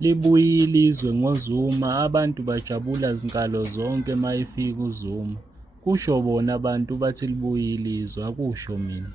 Libuyile izwe ngoZuma, abantu bajabula zinkalo zonke mayefika uZuma. Kusho bona abantu bathi libuyile izwe, akusho mina.